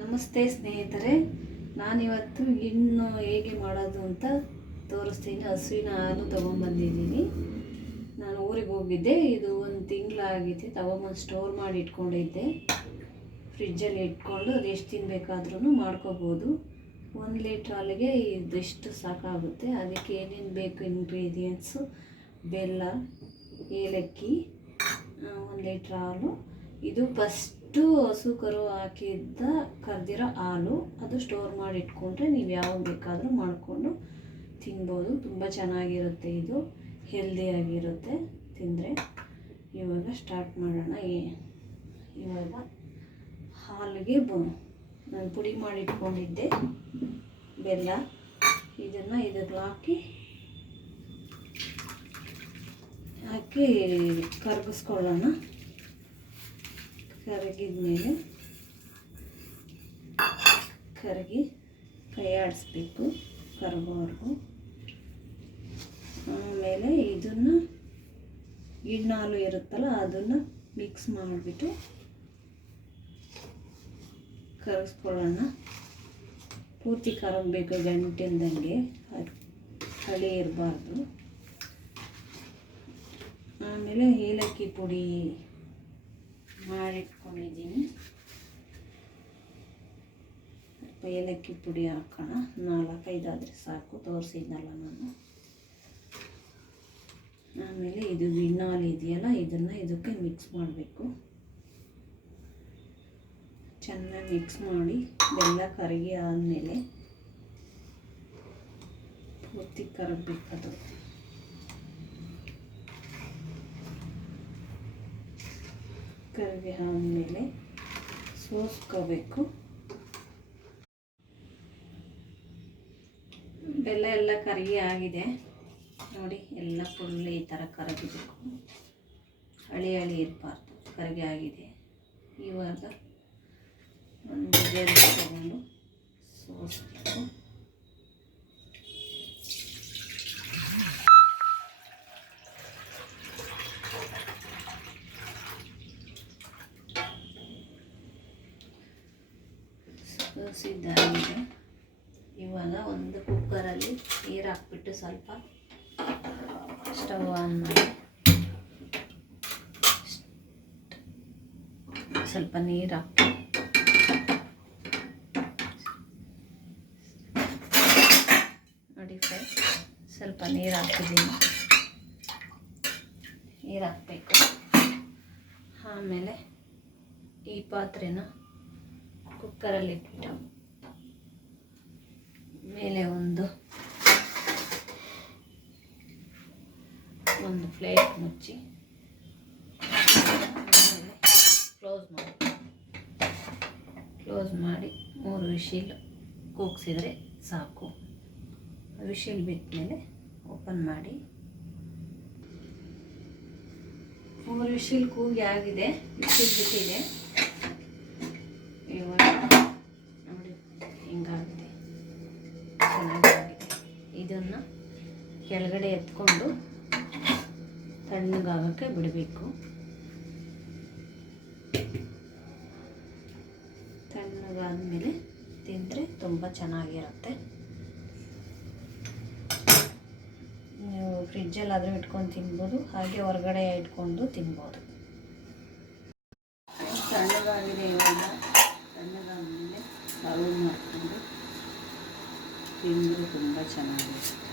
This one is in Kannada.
ನಮಸ್ತೆ ಸ್ನೇಹಿತರೆ, ನಾನಿವತ್ತು ಇನ್ನು ಹೇಗೆ ಮಾಡೋದು ಅಂತ ತೋರಿಸ್ತೀನಿ. ಹಸುವಿನ ಹಾಲು ತೊಗೊಂಬಂದಿದ್ದೀನಿ. ನಾನು ಊರಿಗೆ ಹೋಗಿದ್ದೆ. ಇದು ಒಂದು ತಿಂಗಳಾಗಿತ್ತು. ತೊಗೊಂಬಂದು ಸ್ಟೋರ್ ಮಾಡಿ ಇಟ್ಕೊಂಡಿದ್ದೆ. ಫ್ರಿಜ್ಜಲ್ಲಿ ಇಟ್ಕೊಂಡು ಅದು ಎಷ್ಟು ತಿನ್ಬೇಕಾದ್ರೂ ಮಾಡ್ಕೋಬೋದು. ಒಂದು ಲೀಟ್ರ್ ಹಾಲಿಗೆ ಇದಿಷ್ಟು ಸಾಕಾಗುತ್ತೆ? ಅದಕ್ಕೆ ಏನೇನು ಬೇಕು ಇಂಗ್ರೀಡಿಯೆಂಟ್ಸು ಬೆಲ್ಲ, ಏಲಕ್ಕಿ ಒಂದು ಲೀಟ್ರ್ ಹಾಲು. ಇದು ಫಸ್ಟು ಹಸು ಕರು ಹಾಕಿದ್ದ ಕರೆದಿರೋ ಹಾಲು, ಅದು ಸ್ಟೋರ್ ಮಾಡಿ ಇಟ್ಕೊಂಡ್ರೆ ನೀವು ಯಾವಾಗ ಬೇಕಾದರೂ ಮಾಡಿಕೊಂಡು ತಿನ್ಬೋದು. ತುಂಬ ಚೆನ್ನಾಗಿರುತ್ತೆ ಇದು. ಹೆಲ್ದಿಯಾಗಿರುತ್ತೆ ತಿಂದರೆ. ಇವಾಗ ಸ್ಟಾರ್ಟ್ ಮಾಡೋಣ. ಇವಾಗ ಹಾಲಿಗೆ ಬ, ನಾನು ಪುಡಿ ಮಾಡಿ ಇಟ್ಕೊಂಡಿದ್ದೆ ಬೆಲ್ಲ, ಇದನ್ನು ಇದಕ್ಕೆ ಹಾಕಿ ಹಾಕಿ ಕರಗಿಸ್ಕೊಳ್ಳೋಣ. ಕರಗಿದ ಮೇಲೆ ಕರಗಿ ಕೈ ಆಡಿಸ್ಬೇಕು ಕರಗೋವರೆಗೂ. ಆಮೇಲೆ ಇದನ್ನು ಹಾಲು ಇರುತ್ತಲ್ಲ ಅದನ್ನು ಮಿಕ್ಸ್ ಮಾಡಿಬಿಟ್ಟು ಕರಗಿಸ್ಕೊಳ್ಳೋಣ ಪೂರ್ತಿ ಕರಗಬೇಕು ಗಂಟಿನದಂಗೆ ಹಳಿ ಇರಬಾರ್ದು. ಆಮೇಲೆ ಏಲಕ್ಕಿ ಪುಡಿ ಮಾಡಿಟ್ಕೊಂಡಿದ್ದೀನಿ. ಸ್ವಲ್ಪ ಏಲಕ್ಕಿ ಪುಡಿ ಹಾಕೋಣ. ನಾಲ್ಕೈದಾದರೆ ಸಾಕು. ತೋರಿಸಿದ್ನಲ್ಲ ನಾನು. ಆಮೇಲೆ ಇದು ವಿನಾಲ್ ಇದೆಯಲ್ಲ, ಇದನ್ನು ಇದಕ್ಕೆ ಮಿಕ್ಸ್ ಮಾಡಬೇಕು. ಚೆನ್ನಾಗಿ ಮಿಕ್ಸ್ ಮಾಡಿ, ಬೆಲ್ಲ ಕರಗಿ ಆದಮೇಲೆ ಪೂರ್ತಿ ಕರಗಬೇಕದು. ಕರಗಿ ಆದಮೇಲೆ ಸೋಸ್ಕೋಬೇಕು. ಬೆಲ್ಲ ಎಲ್ಲ ಕರಗಿ ಆಗಿದೆ. ನೋಡಿ, ಎಲ್ಲ ಫುಲ್ ಈ ಥರ ಕರಗಬೇಕು. ಹಳಿ ಹಳಿ ಇರಬಾರ್ದು, ಕರಗಿ ಆಗಿದೆ. ಇವಾಗ ಒಂದು ಜೇನು ತಗೊಂಡು ಸೋಸ್ಬೇಕು. ಸೋಸಿದ್ದಾಗಿದೆ ಇವಾಗ ಒಂದು ಕುಕ್ಕರಲ್ಲಿ ನೀರು ಹಾಕ್ಬಿಟ್ಟು ಸ್ವಲ್ಪ ಸ್ಟವ್ ಆನ್ ಮಾಡಿ. ಸ್ವಲ್ಪ ನೀರು ಹಾಕಿ ನೋಡಿ ಫ್ರೈ ಸ್ವಲ್ಪ ನೀರು ಹಾಕಿದ್ದೀನಿ ನೀರು ಹಾಕಬೇಕು. ಆಮೇಲೆ ಈ ಪಾತ್ರೆನ ಕುಕ್ಕರಲ್ಲಿ ಇಟ್ಬಿಟ್ಟು. ಮೇಲೆ ಒಂದು ಒಂದು ಪ್ಲೇಟ್ ಮುಚ್ಚಿ ಕ್ಲೋಸ್ ಮಾಡಿ. ಕ್ಲೋಸ್ ಮಾಡಿ ಮೂರು ವಿಶಿಲ್ ಕೂಗಿಸಿದ್ರೆ ಸಾಕು. ವಿಶಿಲ್ ಬಿಟ್ಮೇಲೆ ಓಪನ್ ಮಾಡಿ. ಮೂರು ವಿಶಿಲ್ ಕೂಗಿ ಆಗಿದೆ ವಿಶಿಲ್ ಬಿಟ್ಟಿದೆ. ಕೆಳಗಡೆ ಎತ್ಕೊಂಡು ತಣ್ಣಗಾಗಕ್ಕೆ ಬಿಡಬೇಕು. ತಣ್ಣಗಾದ್ಮೇಲೆ ತಿಂದರೆ ತುಂಬ ಚೆನ್ನಾಗಿರುತ್ತೆ. ನೀವು ಫ್ರಿಜ್ಜಲ್ಲಾದರೂ ಇಟ್ಕೊಂಡು ತಿನ್ಬೋದು, ಹಾಗೆ ಹೊರಗಡೆ ಇಟ್ಕೊಂಡು ತಿನ್ಬೋದು. ತಣ್ಣಗಾಗಿದೆ ಇವಾಗ. ತಣ್ಣಗಾದ್ಮೇಲೆ ಸರ್ವ್ ಮಾಡಿಕೊಂಡು ತಿಂದರೆ ತುಂಬ ಚೆನ್ನಾಗಿರುತ್ತೆ.